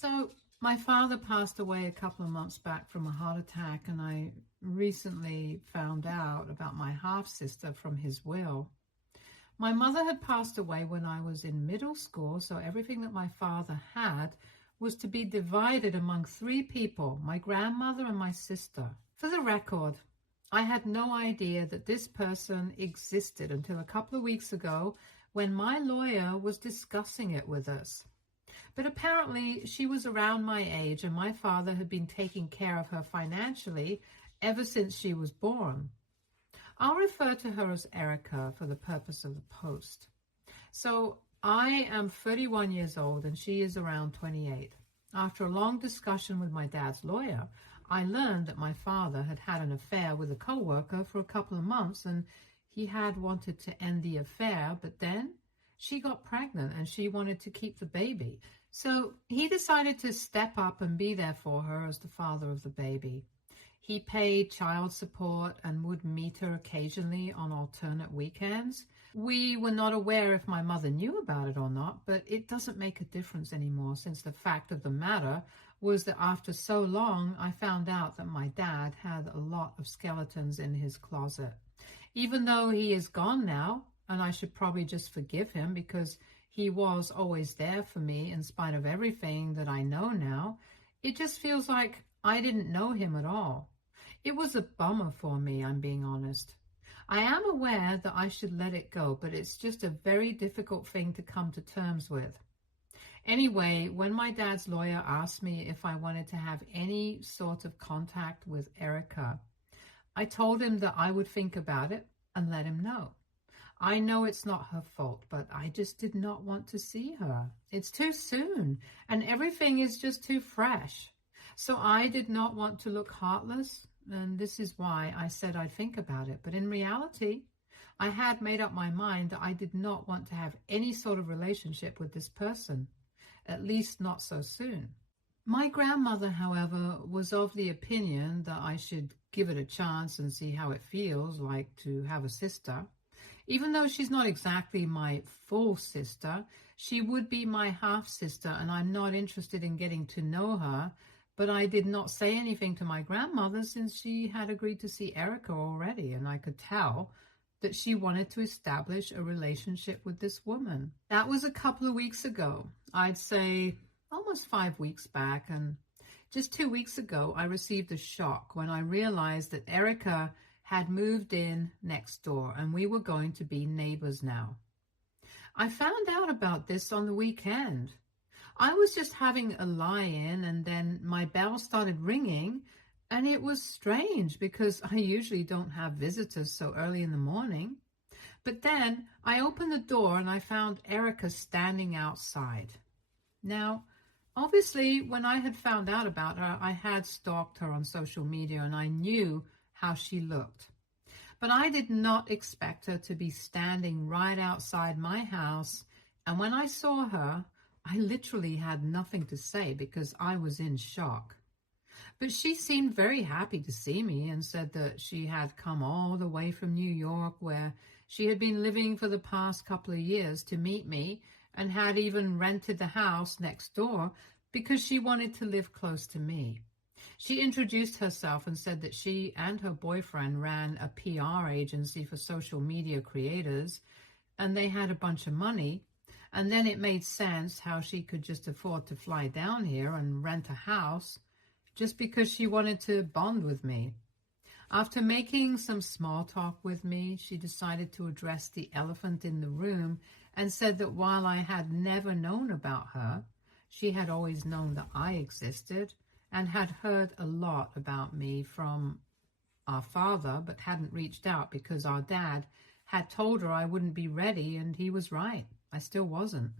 So, my father passed away a couple of months back from a heart attack, and I recently found out about my half sister from his will. My mother had passed away when I was in middle school, so everything that my father had was to be divided among three people, my grandmother and my sister. For the record, I had no idea that this person existed until a couple of weeks ago when my lawyer was discussing it with us. But apparently she was around my age and my father had been taking care of her financially ever since she was born. I'll refer to her as Erica for the purpose of the post. So I am 31 years old and she is around 28. After a long discussion with my dad's lawyer, I learned that my father had had an affair with a co-worker for a couple of months and he had wanted to end the affair, but then she got pregnant and she wanted to keep the baby. So he decided to step up and be there for her as the father of the baby. He paid child support and would meet her occasionally on alternate weekends. We were not aware if my mother knew about it or not, but it doesn't make a difference anymore, since the fact of the matter was that after so long, I found out that my dad had a lot of skeletons in his closet. Even though he is gone now, and I should probably just forgive him because he was always there for me in spite of everything that I know now, it just feels like I didn't know him at all. It was a bummer for me, I'm being honest. I am aware that I should let it go, but it's just a very difficult thing to come to terms with. Anyway, when my dad's lawyer asked me if I wanted to have any sort of contact with Erica, I told him that I would think about it and let him know. I know it's not her fault, but I just did not want to see her. It's too soon, and everything is just too fresh. So I did not want to look heartless, and this is why I said I'd think about it. But in reality, I had made up my mind that I did not want to have any sort of relationship with this person, at least not so soon. My grandmother, however, was of the opinion that I should give it a chance and see how it feels like to have a sister. Even though she's not exactly my full sister, she would be my half-sister, and I'm not interested in getting to know her. But I did not say anything to my grandmother since she had agreed to see Erica already, and I could tell that she wanted to establish a relationship with this woman. That was a couple of weeks ago. I'd say almost 5 weeks back, and just 2 weeks ago, I received a shock when I realized that Erica had moved in next door and we were going to be neighbors now. I found out about this on the weekend. I was just having a lie-in and then my bell started ringing, and it was strange because I usually don't have visitors so early in the morning. But then I opened the door and I found Erica standing outside. Now, obviously, when I had found out about her, I had stalked her on social media and I knew how she looked. But I did not expect her to be standing right outside my house, and when I saw her, I literally had nothing to say because I was in shock. But she seemed very happy to see me and said that she had come all the way from New York, where she had been living for the past couple of years, to meet me, and had even rented the house next door because she wanted to live close to me. She introduced herself and said that she and her boyfriend ran a PR agency for social media creators, and they had a bunch of money, and then it made sense how she could just afford to fly down here and rent a house just because she wanted to bond with me. After making some small talk with me, she decided to address the elephant in the room and said that while I had never known about her, she had always known that I existed and had heard a lot about me from our father, but hadn't reached out because our dad had told her I wouldn't be ready, and he was right. I still wasn't.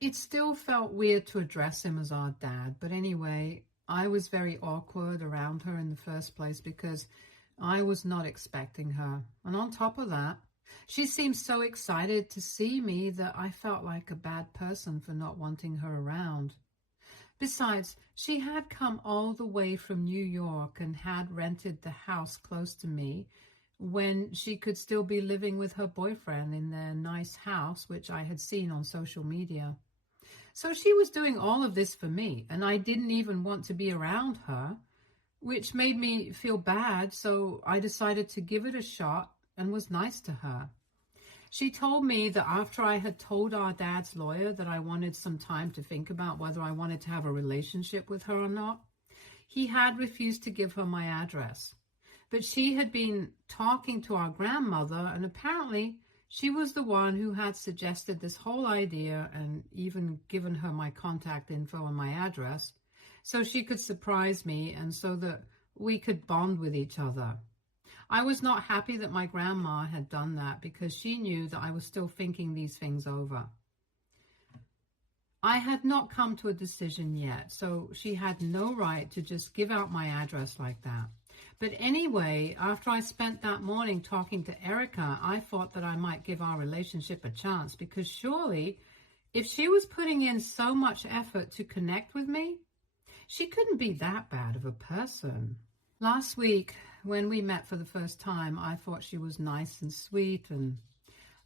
It still felt weird to address him as our dad, but anyway, I was very awkward around her in the first place because I was not expecting her. And on top of that, she seemed so excited to see me that I felt like a bad person for not wanting her around. Besides, she had come all the way from New York and had rented the house close to me when she could still be living with her boyfriend in their nice house, which I had seen on social media. So she was doing all of this for me, and I didn't even want to be around her, which made me feel bad, so I decided to give it a shot and was nice to her. She told me that after I had told our dad's lawyer that I wanted some time to think about whether I wanted to have a relationship with her or not, he had refused to give her my address. But she had been talking to our grandmother, and apparently she was the one who had suggested this whole idea and even given her my contact info and my address so she could surprise me and so that we could bond with each other. I was not happy that my grandma had done that because she knew that I was still thinking these things over. I had not come to a decision yet, so she had no right to just give out my address like that. But anyway, after I spent that morning talking to Erica, I thought that I might give our relationship a chance because surely if she was putting in so much effort to connect with me, she couldn't be that bad of a person. Last week, when we met for the first time, I thought she was nice and sweet, and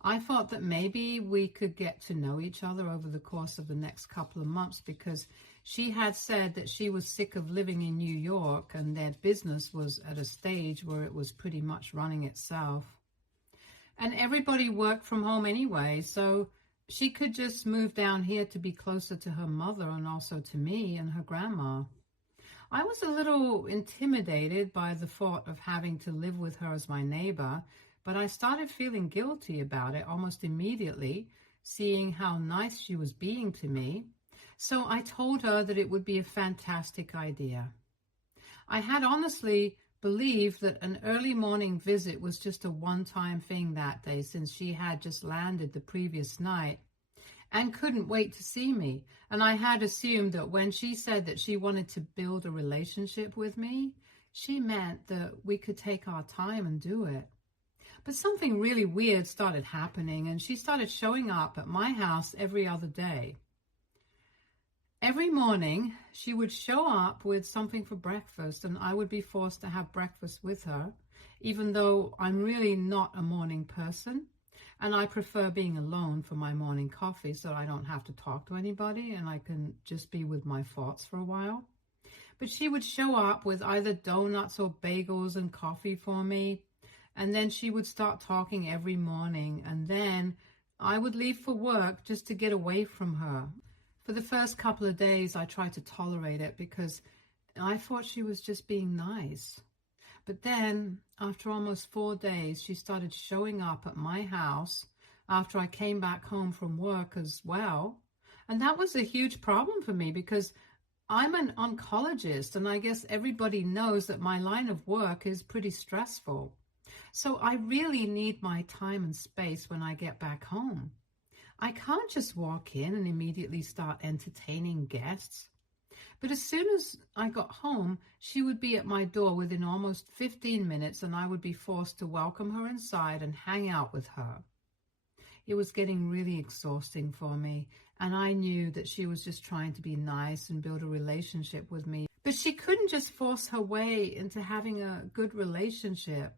I thought that maybe we could get to know each other over the course of the next couple of months because she had said that she was sick of living in New York and their business was at a stage where it was pretty much running itself. And everybody worked from home anyway, so she could just move down here to be closer to her mother and also to me and her grandma. I was a little intimidated by the thought of having to live with her as my neighbor, but I started feeling guilty about it almost immediately, seeing how nice she was being to me. So I told her that it would be a fantastic idea. I had honestly believed that an early morning visit was just a one-time thing that day since she had just landed the previous night and couldn't wait to see me. And I had assumed that when she said that she wanted to build a relationship with me, she meant that we could take our time and do it. But something really weird started happening, and she started showing up at my house every other day. Every morning, she would show up with something for breakfast, and I would be forced to have breakfast with her, even though I'm really not a morning person. And I prefer being alone for my morning coffee so I don't have to talk to anybody and I can just be with my thoughts for a while. But she would show up with either donuts or bagels and coffee for me. And then she would start talking every morning. And then I would leave for work just to get away from her. For the first couple of days, I tried to tolerate it because I thought she was just being nice. But then, after almost 4 days, she started showing up at my house after I came back home from work as well. And that was a huge problem for me because I'm an oncologist, and I guess everybody knows that my line of work is pretty stressful. So I really need my time and space when I get back home. I can't just walk in and immediately start entertaining guests. But as soon as I got home, she would be at my door within almost 15 minutes, and I would be forced to welcome her inside and hang out with her. It was getting really exhausting for me, and I knew that she was just trying to be nice and build a relationship with me. But she couldn't just force her way into having a good relationship.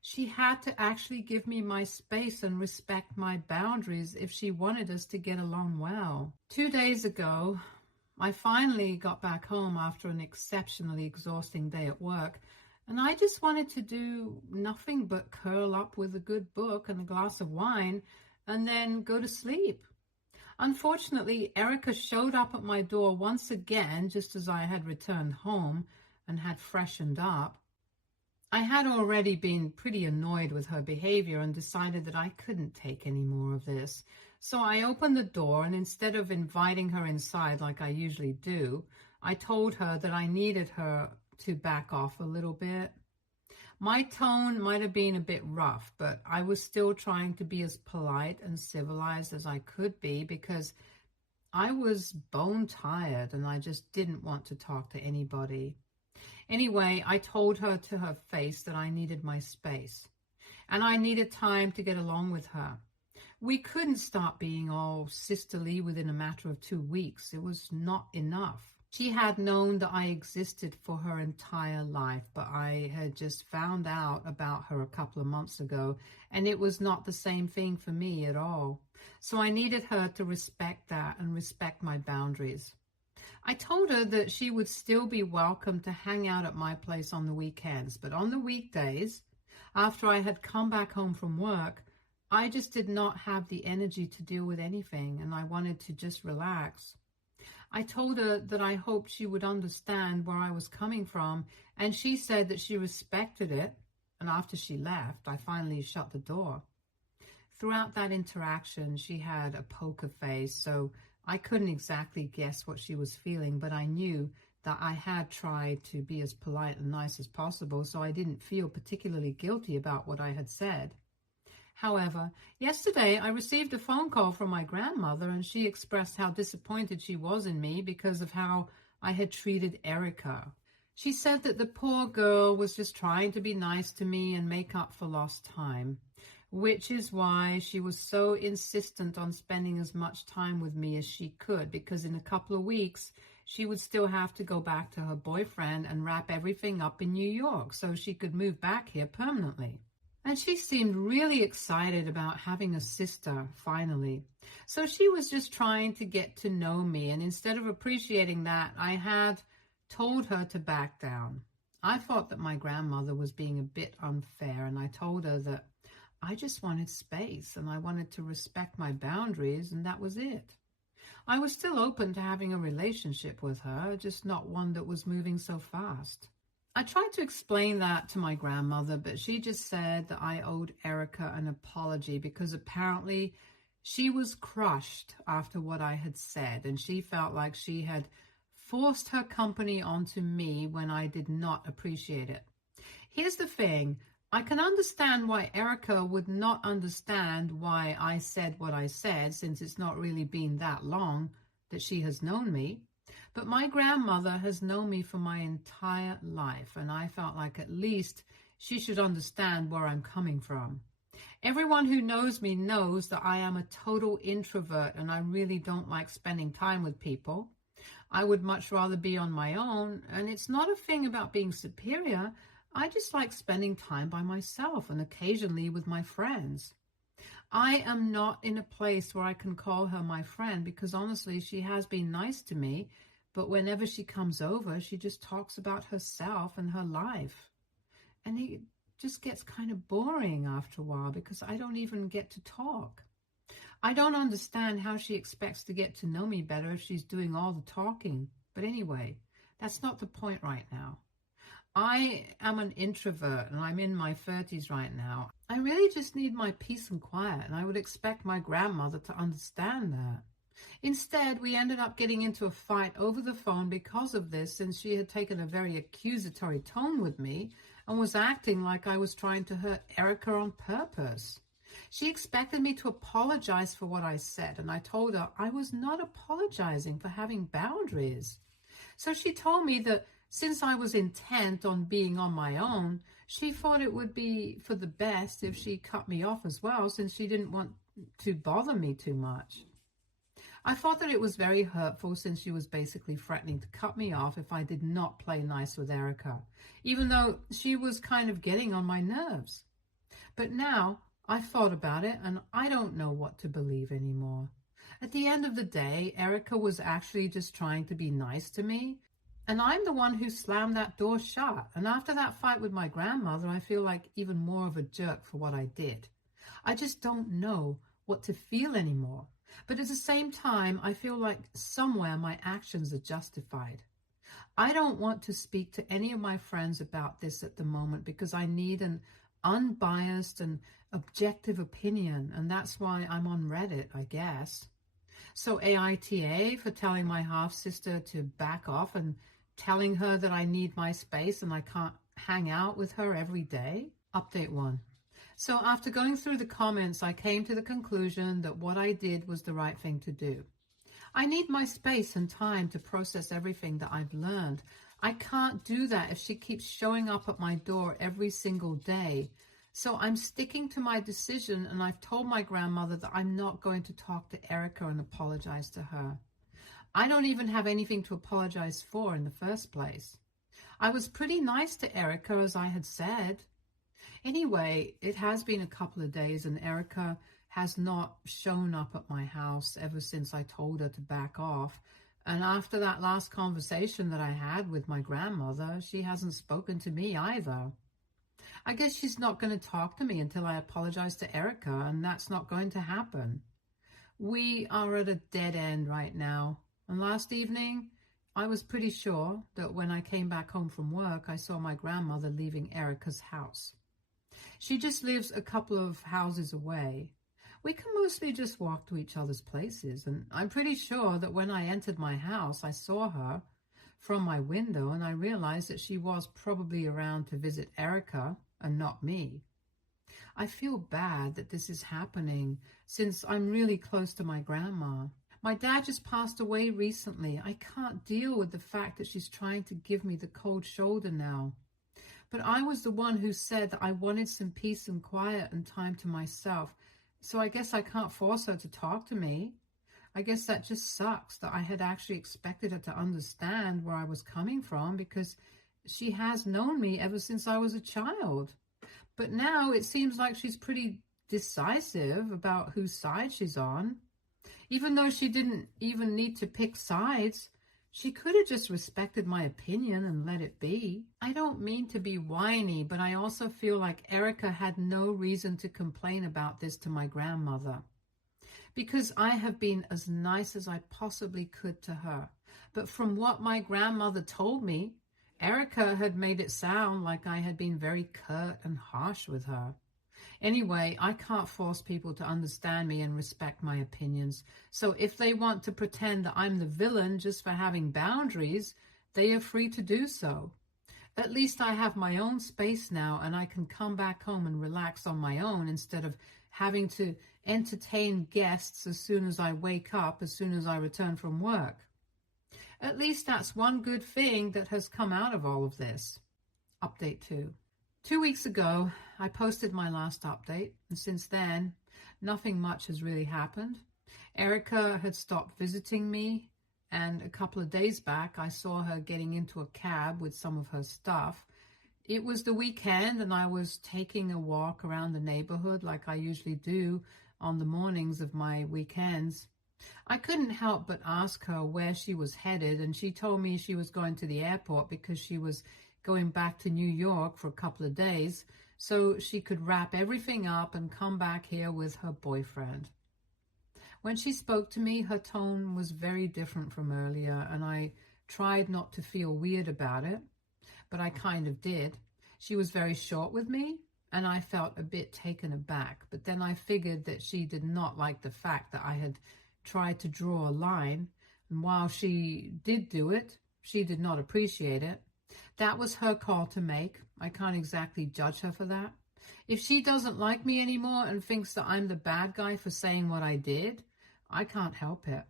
She had to actually give me my space and respect my boundaries if she wanted us to get along well. 2 days ago, I finally got back home after an exceptionally exhausting day at work, and I just wanted to do nothing but curl up with a good book and a glass of wine and then go to sleep. Unfortunately, Erica showed up at my door once again just as I had returned home and had freshened up. I had already been pretty annoyed with her behavior and decided that I couldn't take any more of this. So I opened the door, and instead of inviting her inside like I usually do, I told her that I needed her to back off a little bit. My tone might have been a bit rough, but I was still trying to be as polite and civilized as I could be because I was bone tired and I just didn't want to talk to anybody. Anyway, I told her to her face that I needed my space and I needed time to get along with her. We couldn't stop being all sisterly within a matter of 2 weeks. It was not enough. She had known that I existed for her entire life, but I had just found out about her a couple of months ago, and it was not the same thing for me at all. So I needed her to respect that and respect my boundaries. I told her that she would still be welcome to hang out at my place on the weekends, but on the weekdays, after I had come back home from work, I just did not have the energy to deal with anything, and I wanted to just relax. I told her that I hoped she would understand where I was coming from, and she said that she respected it, and after she left, I finally shut the door. Throughout that interaction, she had a poker face, so I couldn't exactly guess what she was feeling, but I knew that I had tried to be as polite and nice as possible, so I didn't feel particularly guilty about what I had said. However, yesterday I received a phone call from my grandmother, and she expressed how disappointed she was in me because of how I had treated Erica. She said that the poor girl was just trying to be nice to me and make up for lost time, which is why she was so insistent on spending as much time with me as she could, because in a couple of weeks, she would still have to go back to her boyfriend and wrap everything up in New York so she could move back here permanently. And she seemed really excited about having a sister, finally. So she was just trying to get to know me, and instead of appreciating that, I had told her to back down. I thought that my grandmother was being a bit unfair, and I told her that I just wanted space, and I wanted to respect my boundaries, and that was it. I was still open to having a relationship with her, just not one that was moving so fast. I tried to explain that to my grandmother, but she just said that I owed Erica an apology because apparently she was crushed after what I had said, and she felt like she had forced her company onto me when I did not appreciate it. Here's the thing. I can understand why Erica would not understand why I said what I said, since it's not really been that long that she has known me. But my grandmother has known me for my entire life, and I felt like at least she should understand where I'm coming from. Everyone who knows me knows that I am a total introvert, and I really don't like spending time with people. I would much rather be on my own, and it's not a thing about being superior. I just like spending time by myself and occasionally with my friends. I am not in a place where I can call her my friend because honestly, she has been nice to me, but whenever she comes over, she just talks about herself and her life. And it just gets kind of boring after a while because I don't even get to talk. I don't understand how she expects to get to know me better if she's doing all the talking. But anyway, that's not the point right now. I am an introvert and I'm in my 30s right now. I really just need my peace and quiet, and I would expect my grandmother to understand that. Instead, we ended up getting into a fight over the phone because of this, since she had taken a very accusatory tone with me and was acting like I was trying to hurt Erica on purpose. She expected me to apologize for what I said, and I told her I was not apologizing for having boundaries. So she told me that since I was intent on being on my own, she thought it would be for the best if she cut me off as well, since she didn't want to bother me too much. I thought that it was very hurtful, since she was basically threatening to cut me off if I did not play nice with Erica, even though she was kind of getting on my nerves. But now I've thought about it, and I don't know what to believe anymore. At the end of the day, Erica was actually just trying to be nice to me, and I'm the one who slammed that door shut. And after that fight with my grandmother, I feel like even more of a jerk for what I did. I just don't know what to feel anymore. But at the same time, I feel like somewhere my actions are justified. I don't want to speak to any of my friends about this at the moment because I need an unbiased and objective opinion, and that's why I'm on Reddit, I guess. So AITA for telling my half-sister to back off and telling her that I need my space and I can't hang out with her every day. Update 1. So after going through the comments, I came to the conclusion that what I did was the right thing to do. I need my space and time to process everything that I've learned. I can't do that if she keeps showing up at my door every single day. So I'm sticking to my decision, and I've told my grandmother that I'm not going to talk to Erica and apologize to her. I don't even have anything to apologize for in the first place. I was pretty nice to Erica, as I had said. Anyway, it has been a couple of days, and Erica has not shown up at my house ever since I told her to back off. And after that last conversation that I had with my grandmother, she hasn't spoken to me either. I guess she's not going to talk to me until I apologize to Erica, and that's not going to happen. We are at a dead end right now. And last evening, I was pretty sure that when I came back home from work, I saw my grandmother leaving Erica's house. She just lives a couple of houses away. We can mostly just walk to each other's places, and I'm pretty sure that when I entered my house, I saw her from my window, and I realized that she was probably around to visit Erica and not me. I feel bad that this is happening since I'm really close to my grandma. My dad just passed away recently. I can't deal with the fact that she's trying to give me the cold shoulder now. But I was the one who said that I wanted some peace and quiet and time to myself. So I guess I can't force her to talk to me. I guess that just sucks that I had actually expected her to understand where I was coming from, because she has known me ever since I was a child. But now it seems like she's pretty decisive about whose side she's on. Even though she didn't even need to pick sides, she could have just respected my opinion and let it be. I don't mean to be whiny, but I also feel like Erica had no reason to complain about this to my grandmother, because I have been as nice as I possibly could to her. But from what my grandmother told me, Erica had made it sound like I had been very curt and harsh with her. Anyway, I can't force people to understand me and respect my opinions. So if they want to pretend that I'm the villain just for having boundaries, they are free to do so. At least I have my own space now, and I can come back home and relax on my own instead of having to entertain guests as soon as I wake up, as soon as I return from work. At least that's one good thing that has come out of all of this. Update 2. 2 weeks ago, I posted my last update, and since then, nothing much has really happened. Erica had stopped visiting me, and a couple of days back, I saw her getting into a cab with some of her stuff. It was the weekend, and I was taking a walk around the neighborhood like I usually do on the mornings of my weekends. I couldn't help but ask her where she was headed, and she told me she was going to the airport because she was going back to New York for a couple of days so she could wrap everything up and come back here with her boyfriend. When she spoke to me, her tone was very different from earlier, and I tried not to feel weird about it, but I kind of did. She was very short with me, and I felt a bit taken aback, but then I figured that she did not like the fact that I had tried to draw a line, and while she did do it, she did not appreciate it. That was her call to make. I can't exactly judge her for that. If she doesn't like me anymore and thinks that I'm the bad guy for saying what I did, I can't help it.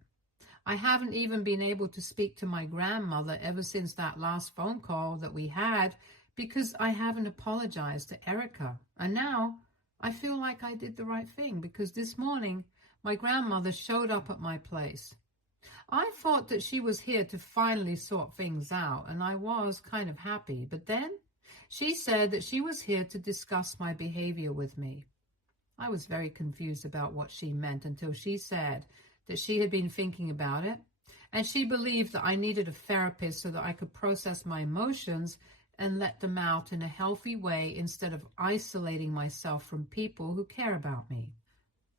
I haven't even been able to speak to my grandmother ever since that last phone call that we had because I haven't apologized to Erica. And now I feel like I did the right thing because this morning my grandmother showed up at my place. I thought that she was here to finally sort things out, and I was kind of happy. But then she said that she was here to discuss my behavior with me. I was very confused about what she meant until she said that she had been thinking about it, and she believed that I needed a therapist so that I could process my emotions and let them out in a healthy way instead of isolating myself from people who care about me.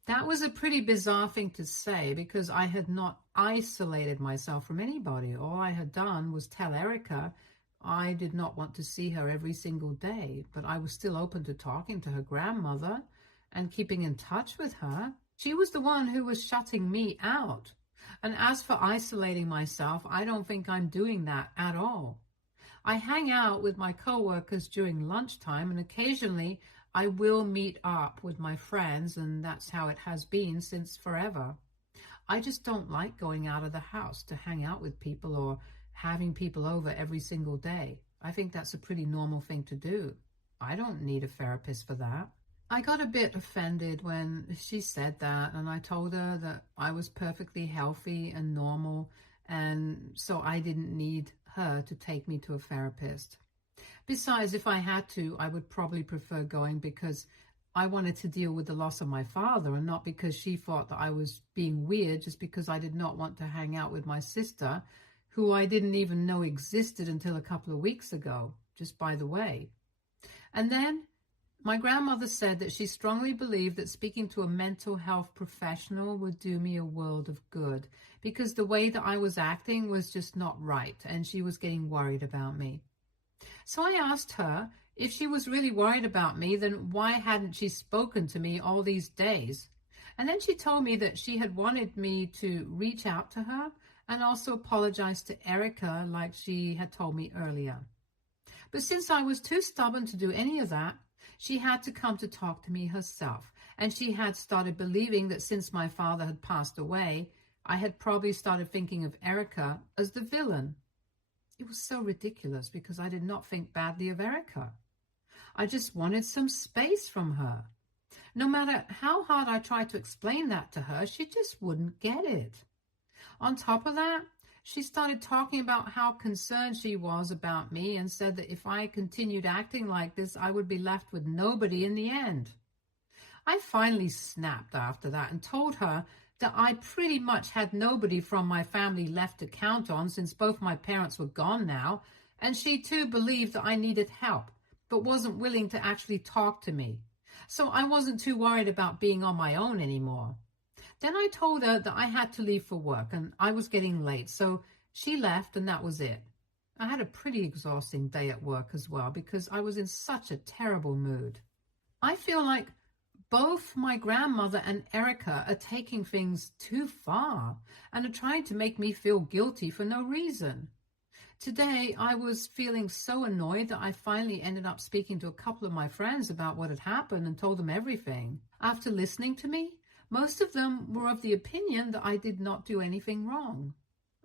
That was a pretty bizarre thing to say because I had not isolated myself from anybody. All I had done was tell Erica I did not want to see her every single day, but I was still open to talking to her grandmother and keeping in touch with her. She was the one who was shutting me out. And as for isolating myself, I don't think I'm doing that at all. I hang out with my coworkers during lunchtime, and occasionally I will meet up with my friends, and that's how it has been since forever. I just don't like going out of the house to hang out with people or having people over every single day. I think that's a pretty normal thing to do. I don't need a therapist for that. I got a bit offended when she said that, and I told her that I was perfectly healthy and normal, and so I didn't need her to take me to a therapist. Besides, if I had to, I would probably prefer going because I wanted to deal with the loss of my father, and not because she thought that I was being weird, just because I did not want to hang out with my sister, who I didn't even know existed until a couple of weeks ago, just by the way. And then my grandmother said that she strongly believed that speaking to a mental health professional would do me a world of good, because the way that I was acting was just not right, and she was getting worried about me. So I asked her, if she was really worried about me, then why hadn't she spoken to me all these days? And then she told me that she had wanted me to reach out to her and also apologize to Erica like she had told me earlier. But since I was too stubborn to do any of that, she had to come to talk to me herself. And she had started believing that since my father had passed away, I had probably started thinking of Erica as the villain. It was so ridiculous because I did not think badly of Erica. I just wanted some space from her. No matter how hard I tried to explain that to her, she just wouldn't get it. On top of that, she started talking about how concerned she was about me and said that if I continued acting like this, I would be left with nobody in the end. I finally snapped after that and told her that I pretty much had nobody from my family left to count on since both my parents were gone now, and she too believed that I needed help, but wasn't willing to actually talk to me. So I wasn't too worried about being on my own anymore. Then I told her that I had to leave for work and I was getting late, so she left and that was it. I had a pretty exhausting day at work as well because I was in such a terrible mood. I feel like both my grandmother and Erica are taking things too far and are trying to make me feel guilty for no reason. Today, I was feeling so annoyed that I finally ended up speaking to a couple of my friends about what had happened and told them everything. After listening to me, most of them were of the opinion that I did not do anything wrong.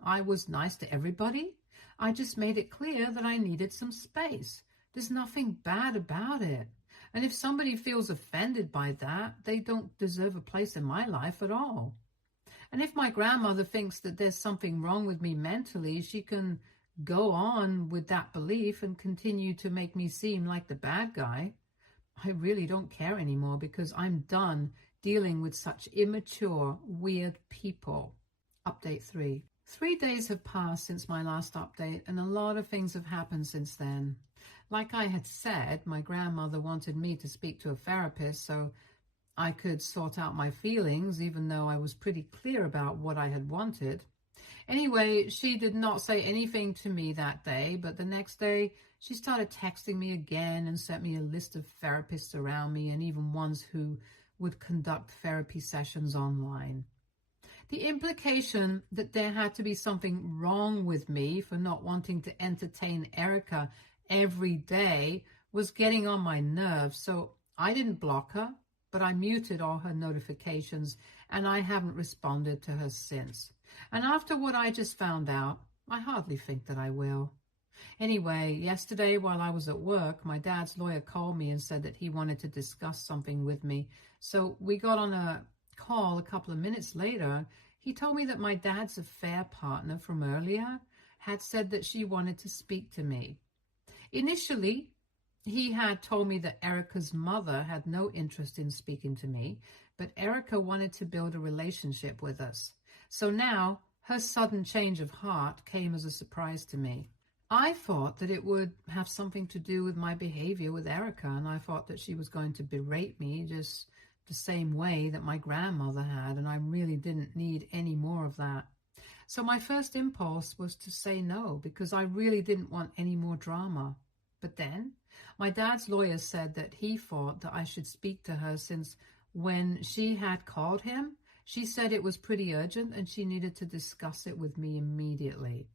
I was nice to everybody. I just made it clear that I needed some space. There's nothing bad about it. And if somebody feels offended by that, they don't deserve a place in my life at all. And if my grandmother thinks that there's something wrong with me mentally, she can go on with that belief and continue to make me seem like the bad guy. I really don't care anymore because I'm done dealing with such immature, weird people. Update 3. 3 days have passed since my last update, and a lot of things have happened since then. Like I had said, my grandmother wanted me to speak to a therapist so I could sort out my feelings, even though I was pretty clear about what I had wanted. Anyway, she did not say anything to me that day, but the next day she started texting me again and sent me a list of therapists around me and even ones who would conduct therapy sessions online. The implication that there had to be something wrong with me for not wanting to entertain Erica every day was getting on my nerves, so I didn't block her, but I muted all her notifications and I haven't responded to her since. And after what I just found out, I hardly think that I will. Anyway, yesterday while I was at work, my dad's lawyer called me and said that he wanted to discuss something with me. So we got on a call a couple of minutes later. He told me that my dad's affair partner from earlier had said that she wanted to speak to me. Initially, he had told me that Erica's mother had no interest in speaking to me, but Erica wanted to build a relationship with us. So now, her sudden change of heart came as a surprise to me. I thought that it would have something to do with my behavior with Erica, and I thought that she was going to berate me just the same way that my grandmother had, and I really didn't need any more of that. So my first impulse was to say no, because I really didn't want any more drama. But then, my dad's lawyer said that he thought that I should speak to her since when she had called him, she said it was pretty urgent and she needed to discuss it with me immediately.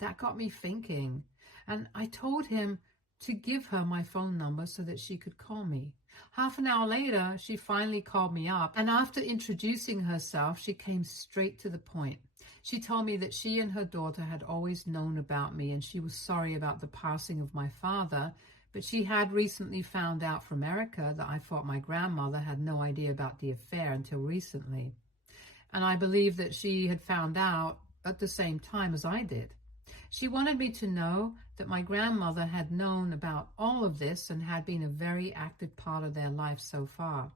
That got me thinking, and I told him to give her my phone number so that she could call me. Half an hour later, she finally called me up, and after introducing herself, she came straight to the point. She told me that she and her daughter had always known about me, and she was sorry about the passing of my father, but she had recently found out from Erica that I thought my grandmother had no idea about the affair until recently. And I believe that she had found out at the same time as I did. She wanted me to know that my grandmother had known about all of this and had been a very active part of their life so far.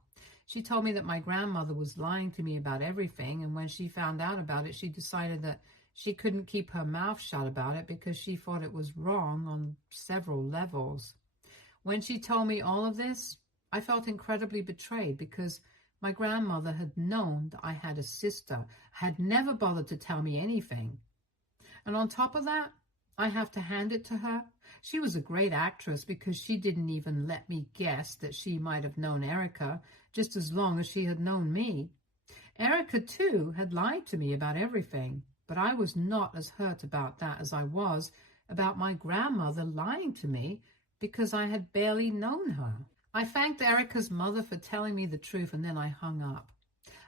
She told me that my grandmother was lying to me about everything, and when she found out about it, she decided that she couldn't keep her mouth shut about it because she thought it was wrong on several levels. When she told me all of this, I felt incredibly betrayed because my grandmother had known that I had a sister, had never bothered to tell me anything. And on top of that, I have to hand it to her. She was a great actress because she didn't even let me guess that she might have known Erica just as long as she had known me. Erica, too, had lied to me about everything, but I was not as hurt about that as I was about my grandmother lying to me because I had barely known her. I thanked Erica's mother for telling me the truth, and then I hung up.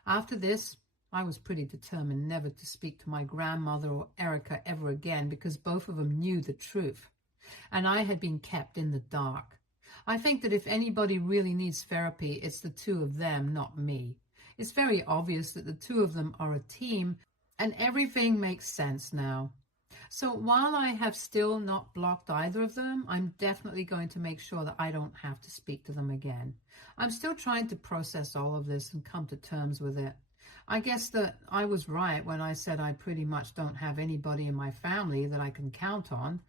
After this, I was pretty determined never to speak to my grandmother or Erica ever again because both of them knew the truth, and I had been kept in the dark. I think that if anybody really needs therapy, it's the two of them, not me. It's very obvious that the two of them are a team, and everything makes sense now. So while I have still not blocked either of them, I'm definitely going to make sure that I don't have to speak to them again. I'm still trying to process all of this and come to terms with it. I guess that I was right when I said I pretty much don't have anybody in my family that I can count on.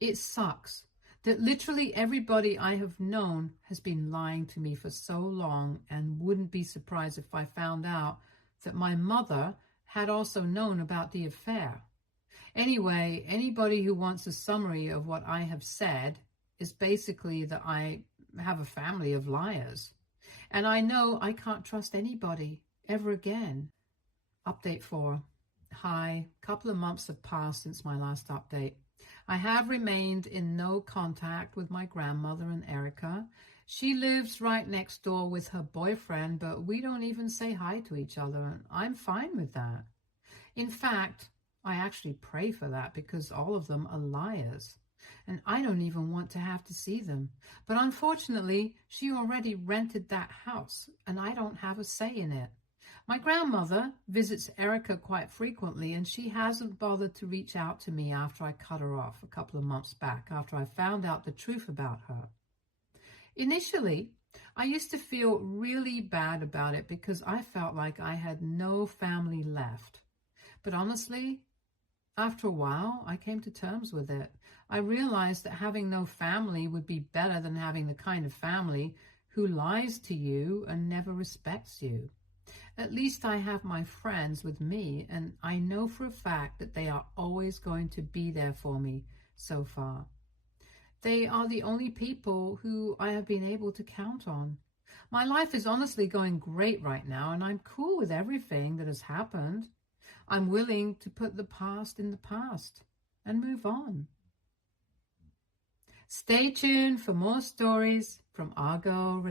It sucks that literally everybody I have known has been lying to me for so long, and wouldn't be surprised if I found out that my mother had also known about the affair. Anyway, anybody who wants a summary of what I have said is basically that I have a family of liars. And I know I can't trust anybody ever again. Update 4. Hi, a couple of months have passed since my last update. I have remained in no contact with my grandmother and Erica. She lives right next door with her boyfriend, but we don't even say hi to each other, and I'm fine with that. In fact, I actually pray for that because all of them are liars, and I don't even want to have to see them. But unfortunately, she already rented that house, and I don't have a say in it. My grandmother visits Erica quite frequently, and she hasn't bothered to reach out to me after I cut her off a couple of months back after I found out the truth about her. Initially, I used to feel really bad about it because I felt like I had no family left. But honestly, after a while, I came to terms with it. I realized that having no family would be better than having the kind of family who lies to you and never respects you. At least I have my friends with me, and I know for a fact that they are always going to be there for me so far. They are the only people who I have been able to count on. My life is honestly going great right now, and I'm cool with everything that has happened. I'm willing to put the past in the past and move on. Stay tuned for more stories from Argo Relations.